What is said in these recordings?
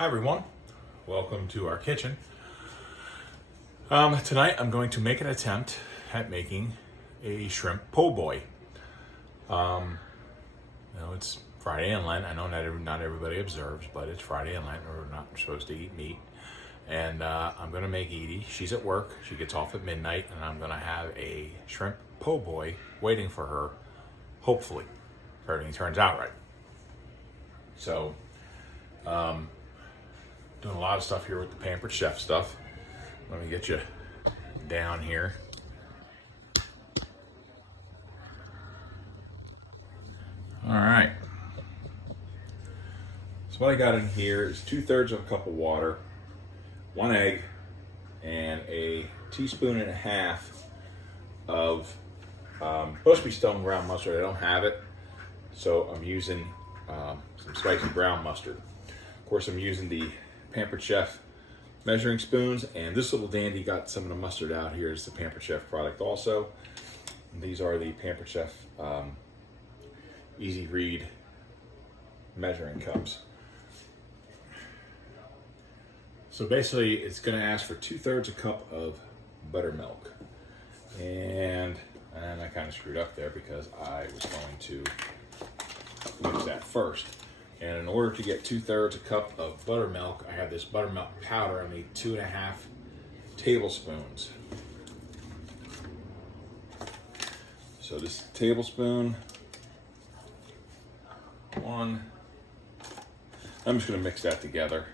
Hi everyone, welcome to our kitchen. Tonight I'm going to make an attempt at making a shrimp po' boy. It's Friday in Lent. I know not everybody observes, but it's Friday in Lent. We're not supposed to eat meat. And I'm going to make Edie. She's at work. She gets off at midnight, and I'm going to have a shrimp po' boy waiting for her, hopefully, if everything turns out right. So, doing a lot of stuff here with the Pampered Chef stuff. Let me get you down here. All right. So what I got in here is 2/3 of a cup of water, 1 egg, and a teaspoon and a half of supposed to be stone ground mustard. I don't have it, so I'm using some spicy brown mustard. Of course, I'm using the Pampered Chef measuring spoons, and this little dandy got some of the mustard out here. It's the Pampered Chef product also. And these are the Pampered Chef Easy Read measuring cups. So basically it's going to ask for 2/3 a cup of buttermilk. And I kind of screwed up there because I was going to mix that first. And in order to get 2/3 a cup of buttermilk, I have this buttermilk powder. I need 2.5 tablespoons. So this tablespoon, 1. I'm just going to mix that together.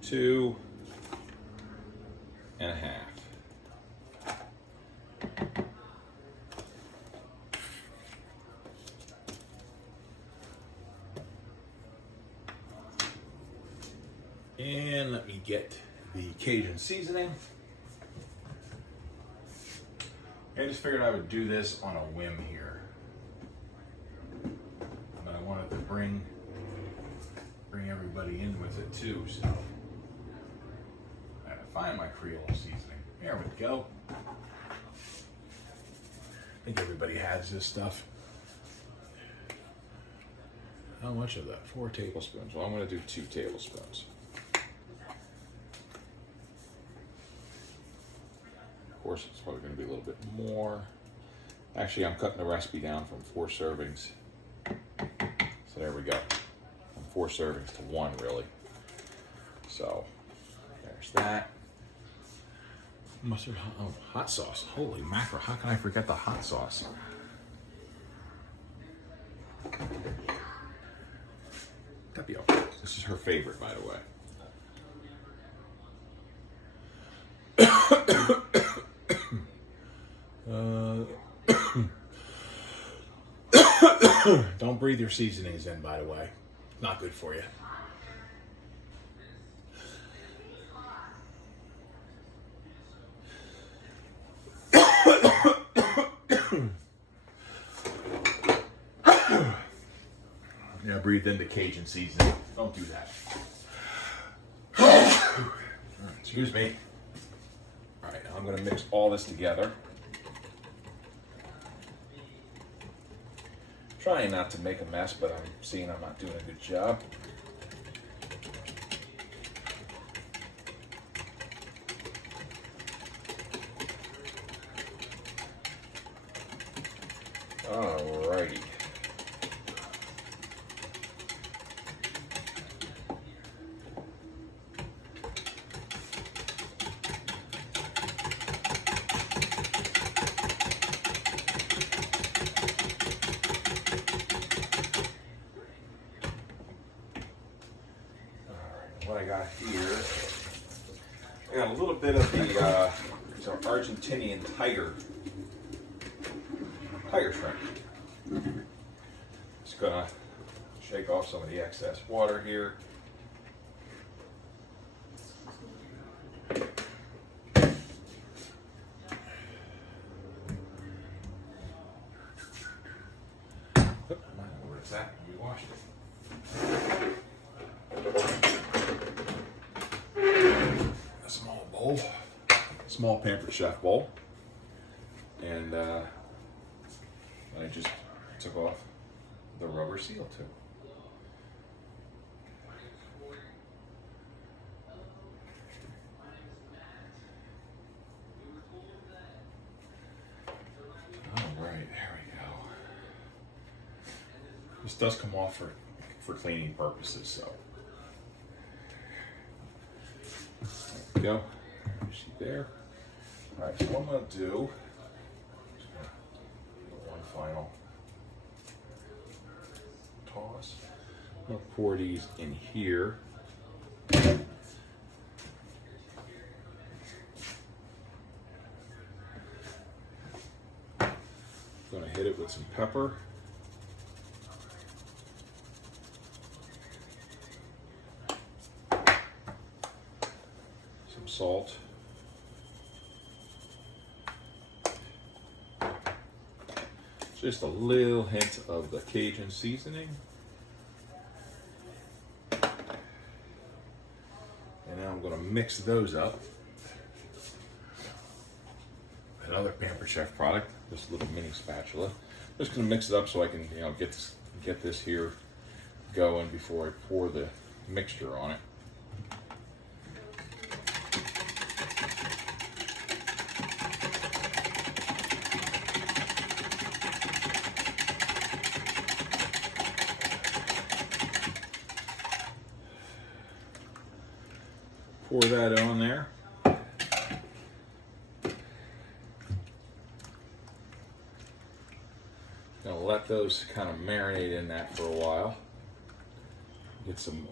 2.5. And let me get the Cajun seasoning. I just figured I would do this on a whim here. But I wanted to bring everybody in with it too, so I had to find my Creole seasoning. There we go. I think everybody has this stuff. How much of that? 4 tablespoons. Well, I'm going to do 2 tablespoons. Of course, it's probably going to be a little bit more. Actually, I'm cutting the recipe down from 4 servings. So there we go. From 4 servings to 1, really. So there's that. Mustard, hot sauce. Holy mackerel! How can I forget the hot sauce? Tapio. This is her favorite, by the way. Don't breathe your seasonings in, by the way. Not good for you. Yeah, breathe in the Cajun seasoning. Don't do that. Excuse me. All right, now I'm going to mix all this together. Trying not to make a mess, but I'm seeing I'm not doing a good job. Alrighty. What I got here, I got a little bit of the Argentinian tiger shrimp. Just gonna shake off some of the excess water here. Where's that? We washed it. Small Pampered Chef bowl, and I just took off the rubber seal too. This does come off for cleaning purposes, so. There we go. You see there? All right, so what I'm gonna do, just gonna do one final toss. I'm gonna pour these in here. Gonna hit it with some pepper. Some salt. Just a little hint of the Cajun seasoning. And now I'm gonna mix those up. Another Pampered Chef product, this little mini spatula. Just gonna mix it up so I can, get this here going before I pour the mixture on it. Pour that on there. Gonna let those kind of marinate in that for a while. Get some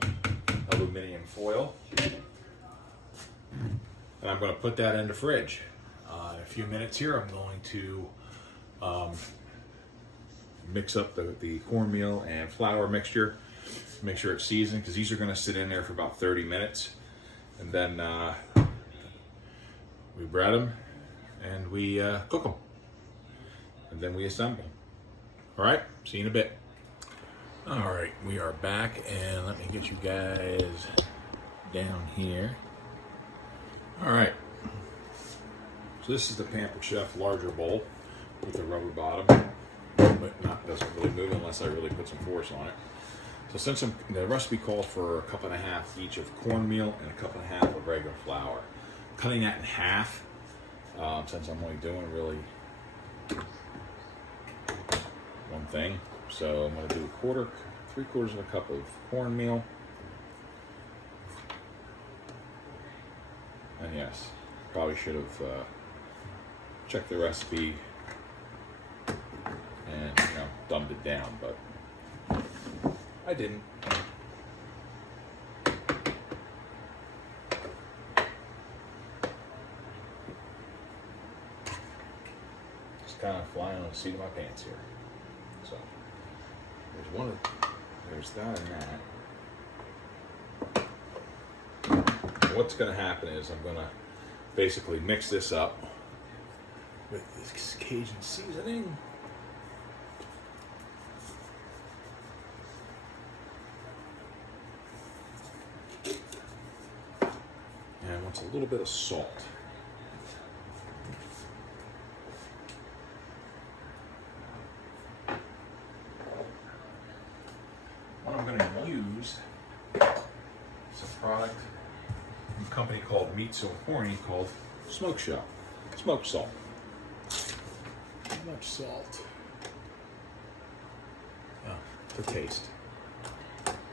aluminum foil. And I'm gonna put that in the fridge. In a few minutes here, I'm going to mix up the cornmeal and flour mixture. Make sure it's seasoned, because these are gonna sit in there for about 30 minutes. And then we bread them and we cook them. And then we assemble. All right, see you in a bit. All right, we are back, and let me get you guys down here. All right, so this is the Pampered Chef larger bowl with the rubber bottom, but doesn't really move unless I really put some force on it. So since the recipe calls for a cup and a half each of cornmeal and a cup and a half of regular flour, cutting that in half, since I'm only doing really one thing. So I'm going to do 3/4 of a cup of cornmeal. And yes, probably should have checked the recipe and dumbed it down, but I didn't. Just kind of flying on the seat of my pants here. So there's that and that. What's going to happen is I'm going to basically mix this up with this Cajun seasoning. And wants a little bit of salt. What I'm going to use is a product from a company called Meat So Horny called Smoke Shop. Smoked salt. How much salt? To taste.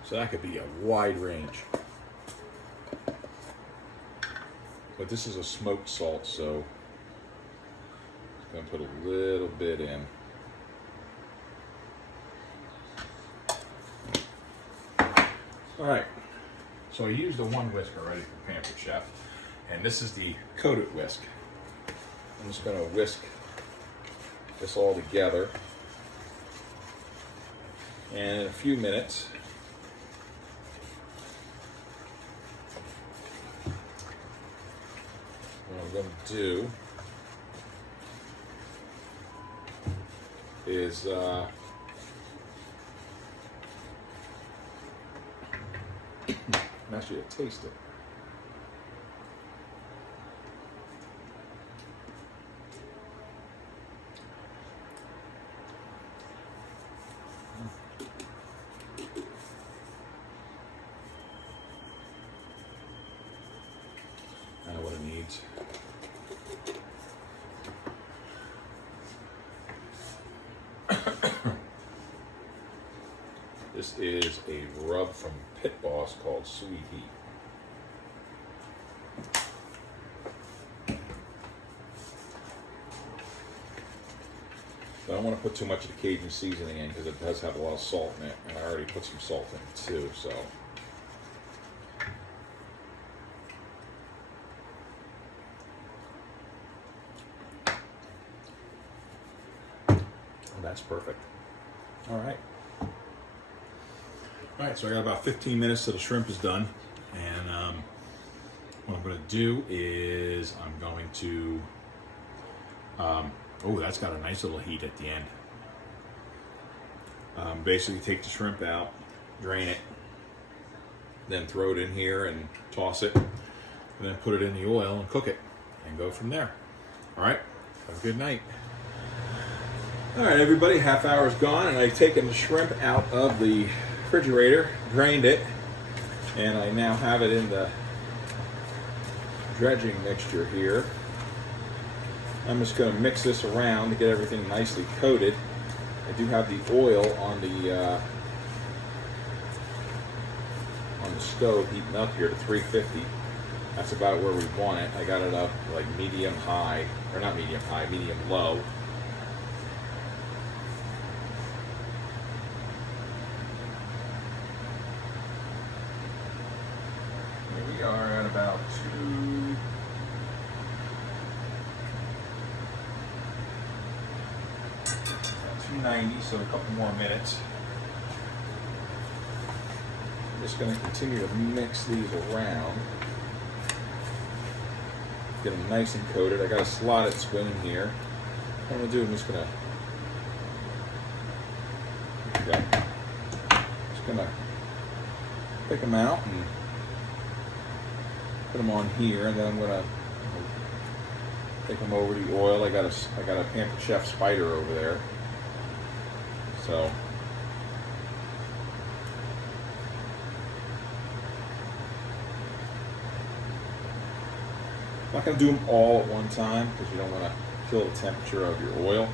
So that could be a wide range. But this is a smoked salt, so I'm going to put a little bit in. All right, so I used the one whisk already for Pampered Chef, and this is the coated whisk. I'm just going to whisk this all together, and in a few minutes, what I'm going to do is actually taste it. I know what it needs. This is a rub from Pit Boss called Sweet Heat. I don't want to put too much of the Cajun seasoning in because it does have a lot of salt in it, and I already put some salt in it too, so. That's perfect. All right. All right, so I got about 15 minutes till the shrimp is done. And what I'm going to do is I'm going to, oh, that's got a nice little heat at the end. Basically take the shrimp out, drain it, then throw it in here and toss it, and then put it in the oil and cook it and go from there. All right, have a good night. All right, everybody, half hour's gone, and I've taken the shrimp out of the refrigerator, drained it, and I now have it in the dredging mixture here. I'm just going to mix this around to get everything nicely coated. I do have the oil on the stove heating up here to 350. That's about where we want it. I got it up like medium high, or not medium high, medium low. Here we are at about 290, so a couple more minutes. I'm just going to continue to mix these around. Get them nice and coated. I got a slotted spoon here. What I'm going to do, I'm just going to pick them out and put them on here, and then I'm going to take them over the oil. I got a Pampered Chef spider over there. So I'm not going to do them all at one time because you don't want to kill the temperature of your oil.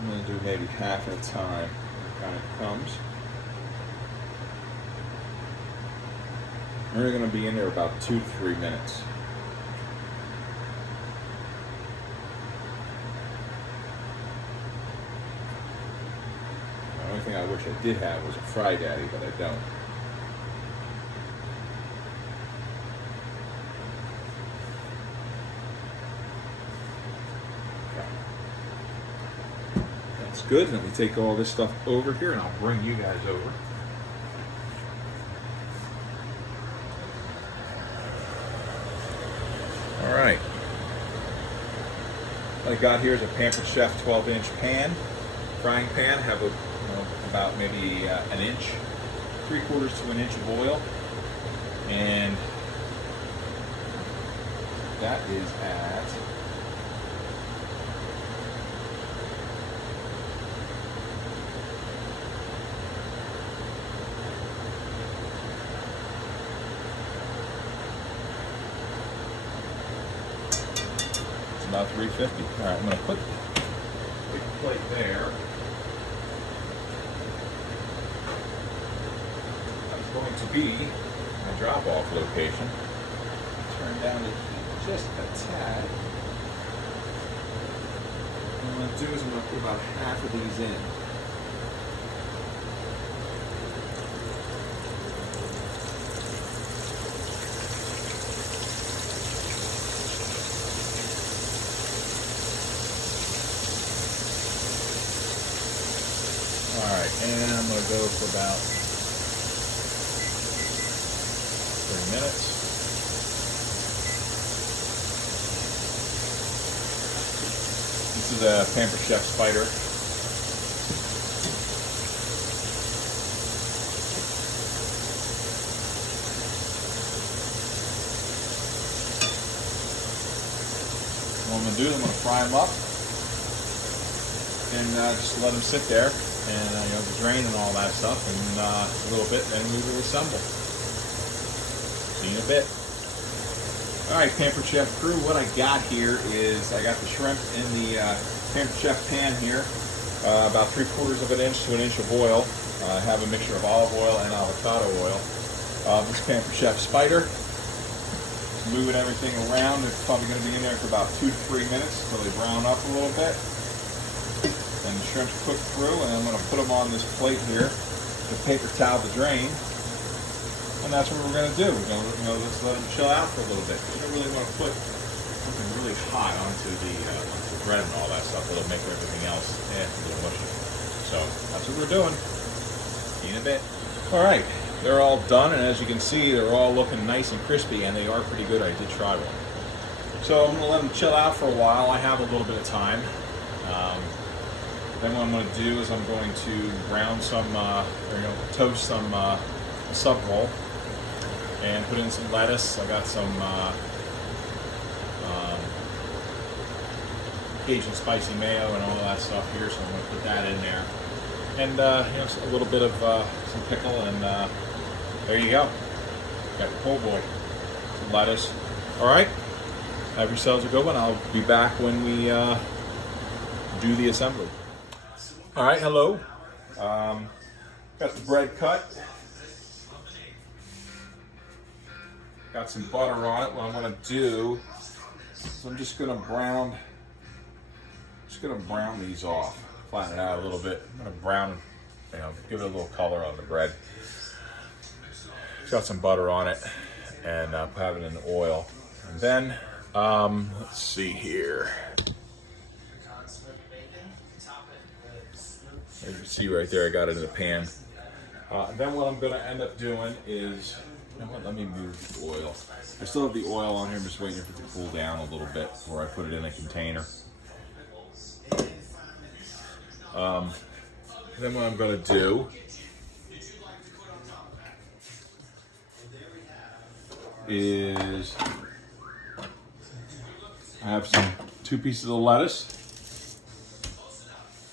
I'm going to do maybe half at a time. It kind of comes. We're going to be in there about 2 to 3 minutes. The only thing I wish I did have was a Fry Daddy, but I don't. That's good. Let me take all this stuff over here and I'll bring you guys over. All right. What I got here is a Pampered Chef 12-inch pan, frying pan. Have about maybe an inch, 3/4 to an inch of oil, and that is at about 350. All right, I'm going to put the plate there. That's going to be my drop-off location. Turn down the heat just a tad. What I'm going to do is I'm going to put about half of these in. Alright, and I'm going to go for about 3 minutes. This is a Pampered Chef spider. What I'm going to do is I'm going to fry them up and just let them sit there. And the drain and all that stuff, and a little bit, then we will assemble. See you in a bit. All right, Pampered Chef crew, what I got here is I got the shrimp in the Pampered Chef pan here. about 3/4 of an inch to an inch of oil. I have a mixture of olive oil and avocado oil. This pan from Chef Spider. Just moving everything around. It's probably going to be in there for about 2 to 3 minutes until they brown up a little bit. And the shrimp's cooked through, and I'm going to put them on this plate here, the paper towel to drain. And that's what we're going to do. We're going to just let them chill out for a little bit. You don't really want to put something really hot onto the bread and all that stuff. It'll make everything else a little mushy. So that's what we're doing. See you in a bit. All right, they're all done, and as you can see, they're all looking nice and crispy, and they are pretty good. I did try one. So I'm going to let them chill out for a while. I have a little bit of time. Then what I'm going to do is I'm going to brown some, toast some sub roll and put in some lettuce. I got some Cajun spicy mayo and all that stuff here, so I'm going to put that in there. And a little bit of some pickle, and there you go. Got your po' boy, some lettuce. All right, have yourselves a good one. I'll be back when we do the assembly. All right, hello. Got the bread cut. Got some butter on it. What I'm going to do is I'm just going to brown these off, flatten it out a little bit. I'm going to brown, give it a little color on the bread. It's got some butter on it, and have it in the oil. And then, let's see here. As you can see right there, I got it in the pan. Then what I'm going to end up doing is, let me move the oil. I still have the oil on here. I'm just waiting for it to cool down a little bit before I put it in a container. Then what I'm going to do is I have 2 pieces of lettuce.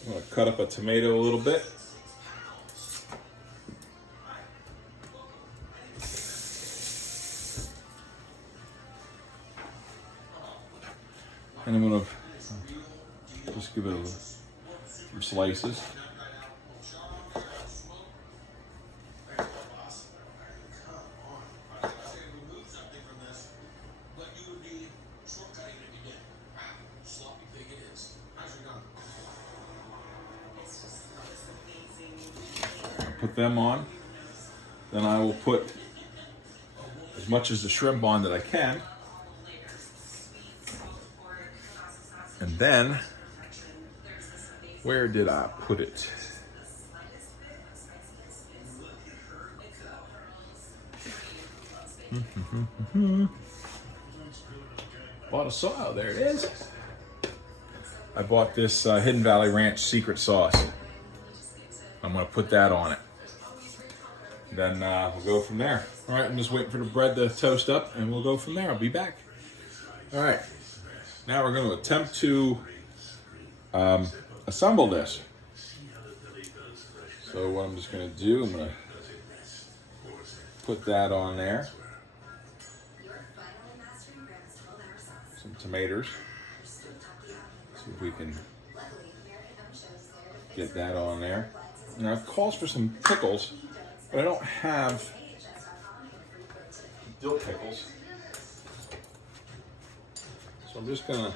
I'm going to cut up a tomato a little bit. And I'm going to just give it some slices. Put them on. Then I will put as much as the shrimp on that I can. And then, where did I put it? Bought a sauce. There it is. I bought this Hidden Valley Ranch secret sauce. I'm going to put that on it. Then we'll go from there. All right, I'm just waiting for the bread to toast up, and we'll go from there. I'll be back. All right. Now we're going to attempt to assemble this. So what I'm just going to do, I'm going to put that on there. Some tomatoes. See if we can get that on there. Now it calls for some pickles, but I don't have dill pickles. So I'm just gonna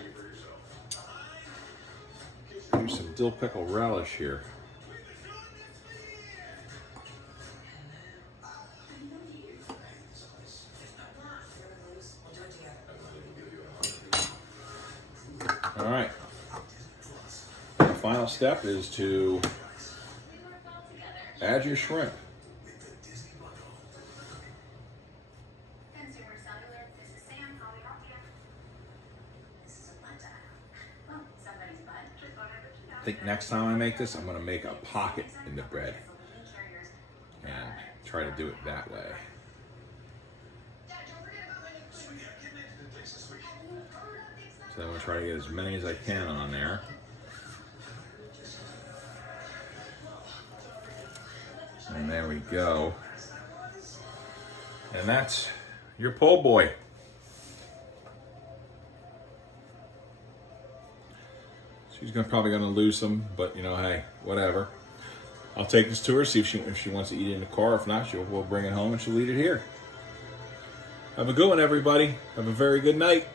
do some dill pickle relish here. All right. The final step is to add your shrimp. I think next time I make this, I'm going to make a pocket in the bread and try to do it that way. So I'm going to try to get as many as I can on there. And there we go. And that's your po' boy. She's probably gonna lose some, but you know, hey, whatever. I'll take this to her, see if she wants to eat it in the car. If not, we'll bring it home and she'll eat it here. Have a good one, everybody. Have a very good night.